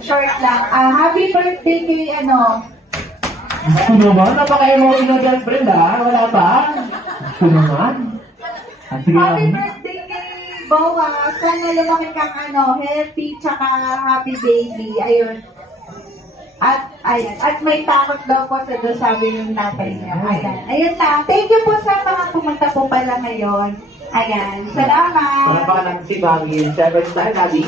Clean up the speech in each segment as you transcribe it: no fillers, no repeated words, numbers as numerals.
short lang. Happy birthday kay ano. Gusto naman, napaka-emotional girlfriend ha? Wala pa? Gusto naman? Sige Happy lang. birthday kay Bowa. Sana lumaki kang ano, healthy, tsaka happy baby. Ayun. At may takot daw po sa doon, sabi ng tatay niya. Ayan. Ayun lang. Thank you po sa mga pumunta po pala ngayon. Ayan. Salamat. Wala pa ka lang si Bangin. 7 star, Daddy?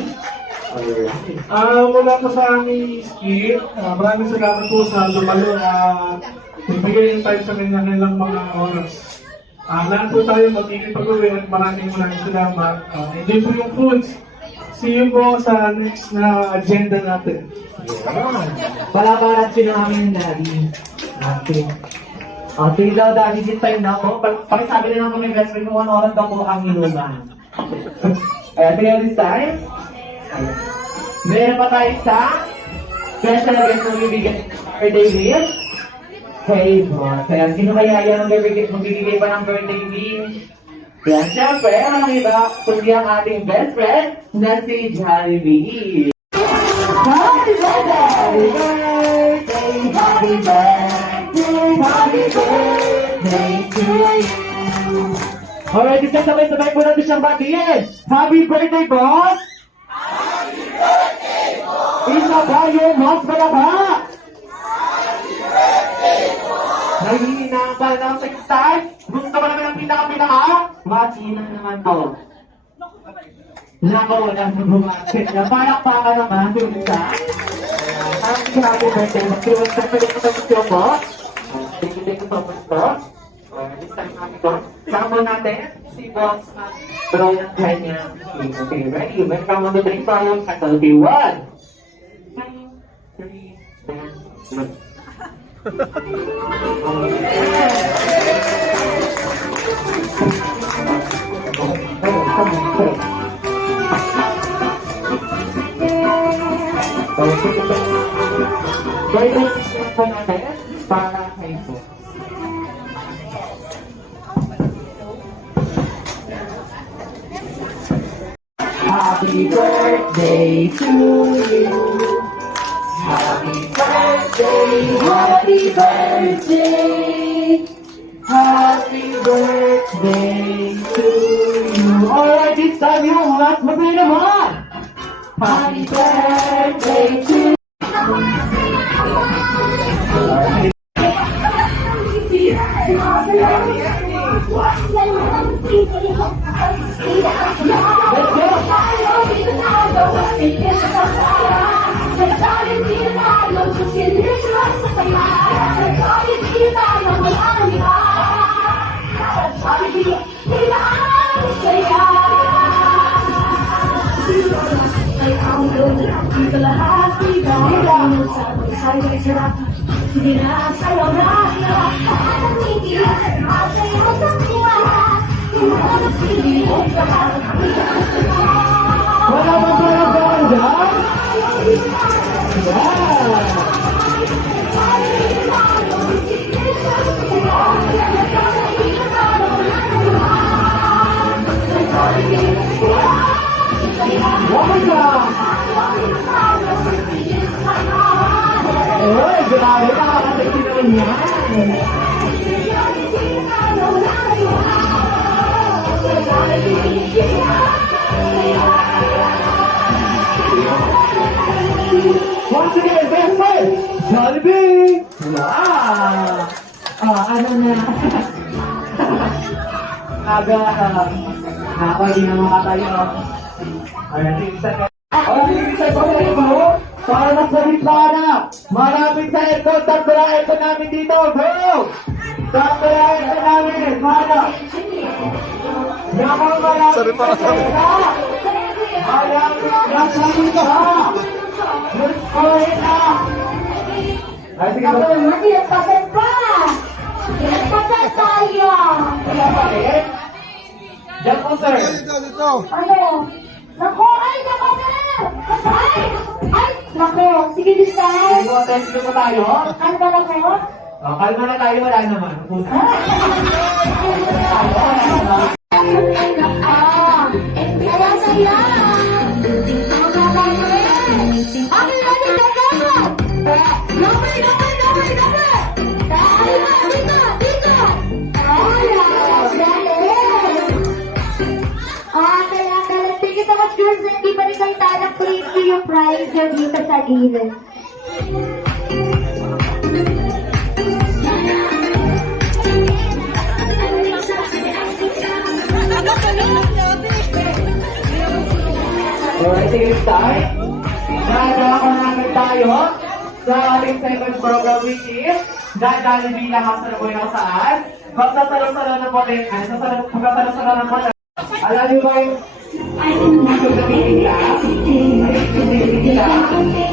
Wala po sa aming skip. Maraming salamat po sa lumalo na bibigay yung time sa kanilang mga oras. Lahat po tayo magiging pag-uwi at maraming salamat. Enjoy po yung foods. See you po sa next na agenda natin. Pala-palat sila namin yung Daddy. Okay. Okay daw, Daddy, this time na ako. Pakisabi na lang kami best friend kung 1 oras daw po ang inuman. Ayan, sige this time. Ayan. Meron pa tayo sa special guest na bibigyan birthday wish. Hey, boss. Ayan, sino kaya yan ang magbibigay pa ng birthday wish? Yan, syempre, ang iba, kundi ang ating best friend na si Jollibee. Happy birthday! Happy birthday! Happy birthday to you! Alright, isa sabay-sabay po natin siyang batiin. Happy birthday, boss! Happy birthday, boss! Isa pa yung mas malaba! Happy birthday, boss! Nahihina ba na sa start? Gusto ba naman ang pinaka-pinaka? Matina naman to. Nako, wala na bumagsit na. Parak-paka naman yung isa. Happy birthday. Mag-iwan sa pagkakasyon po. Thank you so much po. This time namin po. Sama natin si Boss Brian Kanya. Okay, ready? Welcome on the drink tayo. Kakal be 1, 2, 3, 4, 5. Pwede po natin para kay po. Happy birthday to you. Happy birthday, happy birthday. Happy birthday to you. Alright, it's time yung last birthday naman. Happy birthday to you. Wala ba para banda? Uy, grabe, nakakasiksi naman yan. Once again, best friend, Jollibee! Wow! Ano na? Hindi naman ka tayo. Ayan, tingin para mas nabitla na. Malapit sa aircon, tatlo aircon namin dito. Go! Tatlo aircon namin. Mana? Yaman malapit sa aircon. Malapit na sa aircon. Let's go na. Ay, sige ba? Ako naman, pinagpasan pa! Pinagpasan tayo! Pinagpasan? Diyan po, sir. Ano? Naku, ay, napasan! Ay! Ay! Naku, sige this time! Mag-attend mo tayo? Ano ba lang kayo? Kalma na tayo, wala naman. Kaya saya! Ang lalo Thank you so much, girls. Hindi pa rin kayo talang please to yung prize yung dito sa gilid. Alright, sige, start. Nagagawa namin tayo sa ating second program, which is dadali bilang ang sanaboy ng saan. Magsasalo-salo na po din. Magsasalo-salo na po din. Alam niyo ba yung yung nabibigla? Yung nabibigla?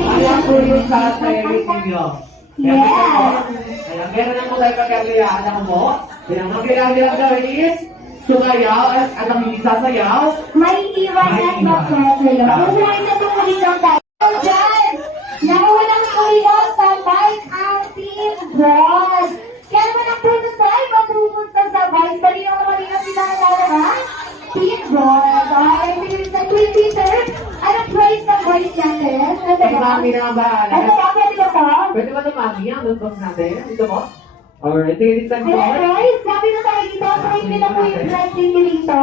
Alam po yung sa sarili ninyo. Kaya meron na po tayo pagkakayaan ako mo. Kaya ang kailangan nilang gawin is sumayaw at alam yung isasayaw. May iwan at magsasayaw. Kukuhain na itong kulitang tayo. Diyan! Nakuha ng kulitang sa bike ang Team Bros. Kaya naman ang prototype magpupunta sa bike. Kanina naman yung sinalala ha? Team Bros. Ay, sige sa Twin Peter. Anong price ng boys natin? Ay, mami na ang bahala. Ano ba? Pwede ba ito? Pwede ba ito mami ang notebook natin? Ito mo? Alright, sige, this time po. Ayan guys, sabi na tayo dito. Try nyo na po yung price ninyo dito.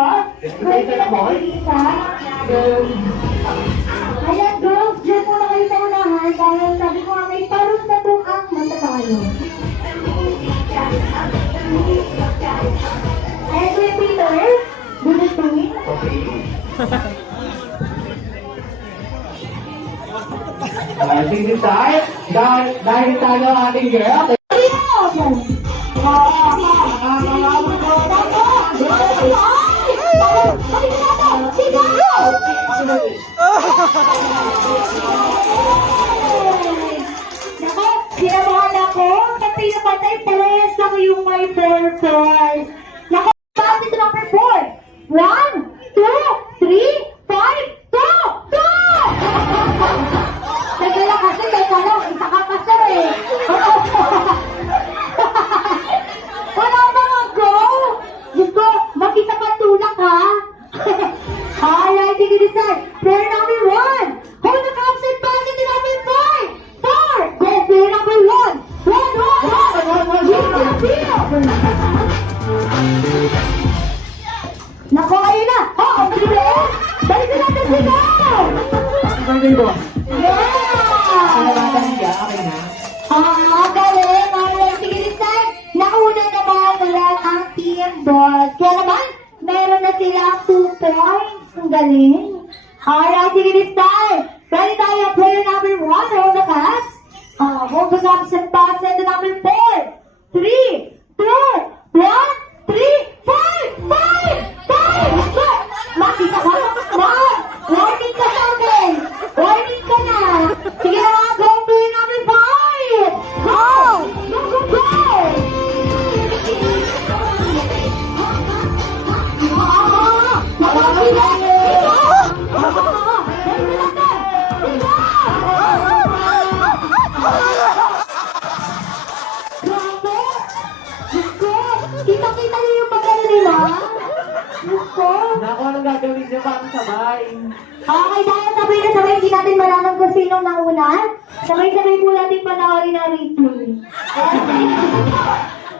Try nyo na po dito. Ayan girls, dyan muna kayo sa unahan. Dahil sabi ko nga may parang sa tukang mata tayo. Ayan Kuya Peter, bunutuin. Okay. Sige, this time. Dahil tayo ating girl. Sinabahan ako, patay na patay, parehas lang yung my 4 points. Nako, pass ito number 4. 1, 2, 3, 5, 2, 2! Nagala kasi, kaya lang, isa ka pa sir eh. Wala ba mag-go? Gusto, mag-isa pa tulak ha? Alright, sige decide. Player number 1. Hold the cups and pass it to number 5. 4. Go, player number 1. 1. Nako, ayun na. Oh, ang bilis. Balik na natin sigaw. Yeah. Sinabatan siya, okay na. Galing. Alright, sige decide. Nauna naman nila ang Team Boss. Kaya naman, meron na sila 2 points. Ang galing. Alright, sige decide. Ready tayo, player number 1. Hold the pass. Hold the cups and pass it to number 4. 3, 2, 1, 3, 5, 5, 5. Makita ka? Mark, warning ka sa akin. Warning ka na. Sige na mga go, player number 5. Go! Go, go, go! Kita-kita niyo yung pagkano nila? Gusto? Naku, anong gagawin niyo para sabay? Okay, dahil sabay na sabay, hindi natin malaman kung sinong nauna. Sabay-sabay po natin panoorin na replay.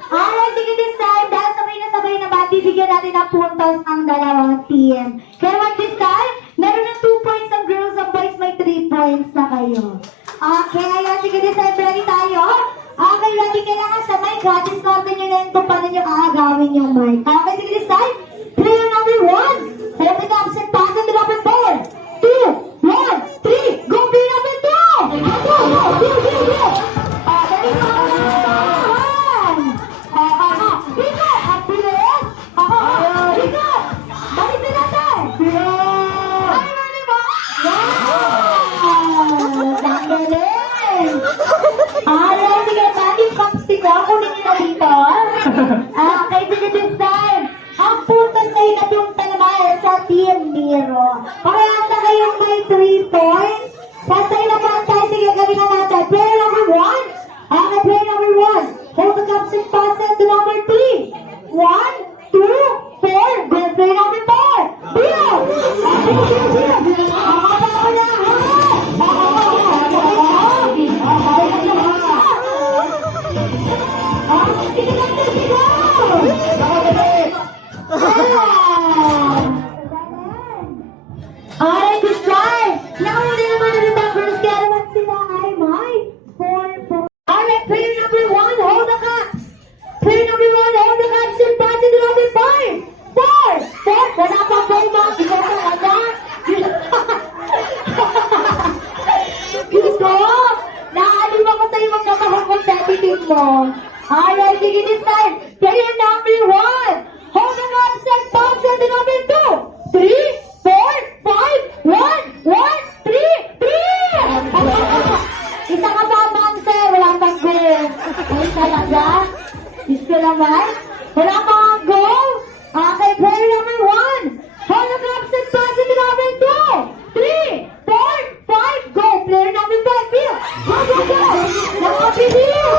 Alright, sige this time, dahil sabay na ba, bibigyan natin ng puntos ang dalawang team. Kaya what this time, meron ng 2 points ang girls, ang boys may 3 points na kayo. Okay, ayan, sige this time, ready tayo? Okay, ready, kailangan sa mic, gratis natin yun na kung paano nyo aagawin yung mic. Okay, sige this time, player number 1, hold the cups and pass it to number 4, 2, 1, 3, go player number 2! Go, go, go, go, go! Dali mo naman! Dito! Ang bilis! Dito! Balik na natin! Ay, ready ba? Wow! Ang galing! Alright, sige, banding cups dito. Kunin nyo na dito. Okay, sige this time. Ang puntos ay napunta naman sa Team Miro. Kaya na kayong may 3 points. Patay naman tayo. Sige, gawin na natin. Player number 1. Okay, player number 1. Hold the cups and pass it to number 3. 1, 2, 4. Go, player number 4. Miro! Makapako na. yung magkamahal competitive mo. Alright, sige this time. Player number 1. Hold on up, set, pause, set to number 2. 3, 4, 5, 1, 1, 3, 3! Isa ka pa, ma'am, sir. Wala pang goal. Ay, talaga? Gusto naman? Wala pang goal? Okay, player number 1. Hold on up, set, pause, set to number 2. 3, 4, 5, go! Player number 5, Bill! Go, go, go! Nakapiliw!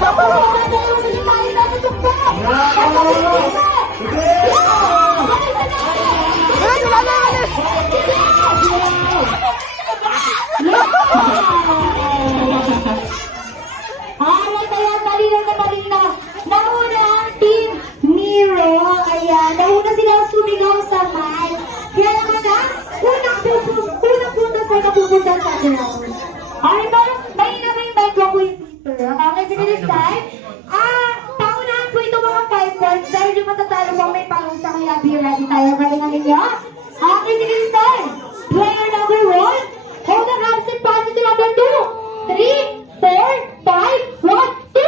Tapos ako na yung sinimali natin sa pa! Alright, kaya malinaw na malinaw. Nauna ang Team Miro. Ayan, nauna silang sumigaw sa mic. Kaya naman na, unang punta sa napupunta sa ground. Alright, may mic ko yung Peter. Okay, sige this time. Paunahan po ito mga 5 points. Dahil yung matatalo po may parusa, kaya be ready tayo. Galingan ninyo. Okay, sige this time. Player number 1. Hold on, absent positive number 2. 3, 4, 5, 1, 2!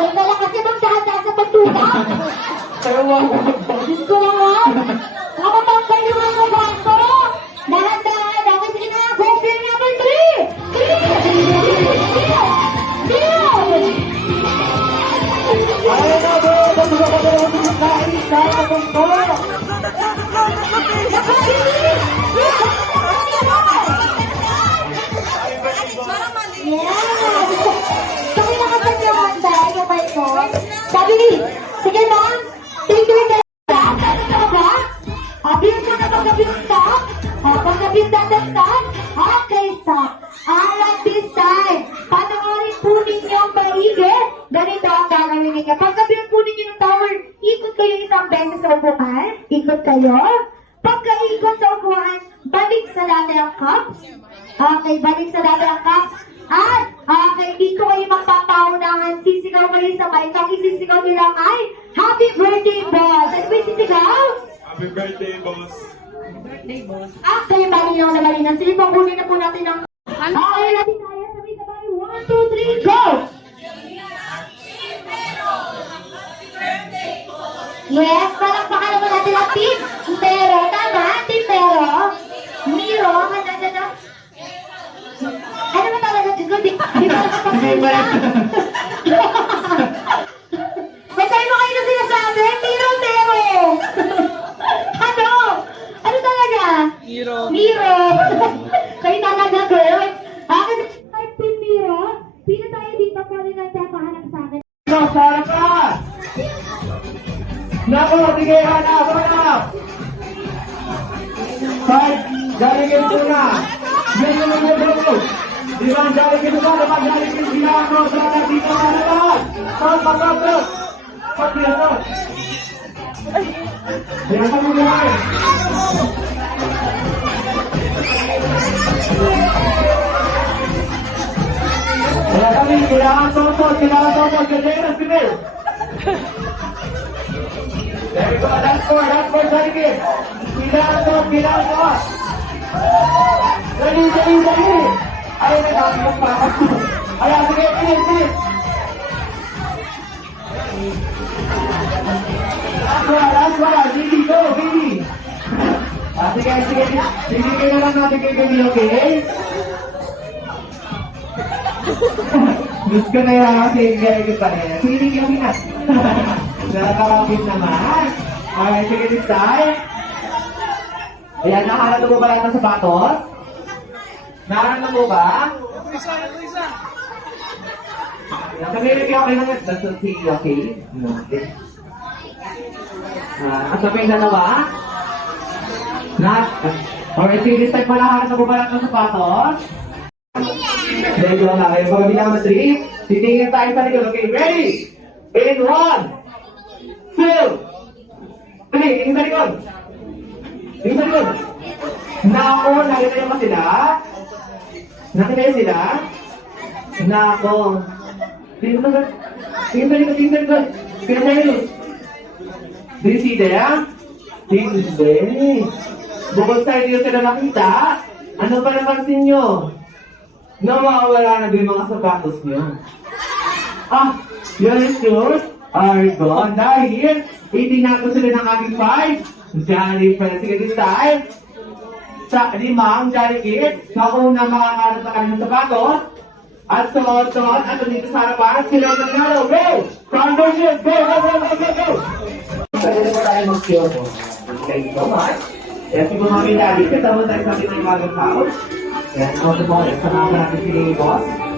Teka lang kasi magdahan-dahan sa pagtuta. Diyos ko naman. Nakapangkay yung mga baso. Dahan-dahan. Okay, sige na. Go, player number 3. 3! Ay, na bro! Bago ka ba naman sa kain? Kaya kong to! Sabi na kasi yung handa, yung mic ko. Sabi ni, sige ma'am, take your time. Sabi ka ba? Abir ko na pagkabing stop. Pagkabing dadat stop. Okay, stop. Alright, this time. Panoorin po ninyo ang maigi. Ganito ang gagawin ninyo. Pagkabing po ninyo ng tower, ikot kayo isang beses sa upuan. Ikot kayo. Pagka-ikot sa upuan, balik sa lateral cups. Okay, balik sa lateral cups. At, okay, dito kayo magpapaunahan. Sisigaw kayo sa mic. Ang isisigaw nila ay, Happy Birthday, Boss! Ano ba yung sisigaw? Happy birthday, boss. Okay, malinaw na malinaw. Sige, pabunin na po natin ang... Okay, natin tayo. Sabay-sabay. 1, 2, 3, go! Yes, palakpakan naman natin ang team. Pero, tama? Team Pero. Miro, handa. Ano ba talaga? Diyos ko, di ba nakapagpapalita? May tayo mo kayo na sinasabi? Miro. Ano? Ano talaga? Miro. Kayo talaga, girl. Kasi Team Miro, pina tayo dito pa rin ang papahanap sa akin. Sarap ka! Nako, sige, hanap! 5, galing ito na! Yan naman yung bro! Diba, galing ito na, dapat galing ito na, cross na dito na naman! Cross! Pag-yasot! Yan mo naman! Kailangan sosod, kailangan sige! There you go, that's for Sarikit! Kailangan ko! Dali! Ay, nagkakilap pa ako! Ayan, sige, bilis! Last one! Baby, go, baby! Sige, sige na lang natin kay baby, okay? Gusto na yung kasi gagawin pa rin. Sige na. Nakakapit naman. Okay, sige this time. Ayan, nakaharap mo ba lahat ng sapatos? Nakaharap mo ba? Kamilip yung okay lang. That's okay. Okay. Asapin na ba? Alright, sige this time pala nakaharap mo ba lahat ng sapatos? Ready lang na kayo. Pagkabilang na 3, titingin tayo sa likod. Okay, ready? In 1, 2, 3, tingin sa likod. Nako, nakita ba sila? Nako. Tingin sa likod. Do you see there? Hindi. Bukod sa inyo sila nakita, ano pa naman sinyo? na mawawala na din mga sapatos niyo. Ah, your shoes are gone dahil itinako sila ng aming 5 Jolly Friends. Sige, this time, sa limang Jolly Kids, mauna makakaroon sa kanilang sapatos. At suot-suot, at dito sa harapan, sila yung nanalo. Go! From the shoes, go, go, go, go, go, go! Pwede po tayo mag-show po. Thank you so much. Yes, siguro kami lagi. Kasama tayo sa ating mga bagong tao. Yes, also po, kasama natin si Boss.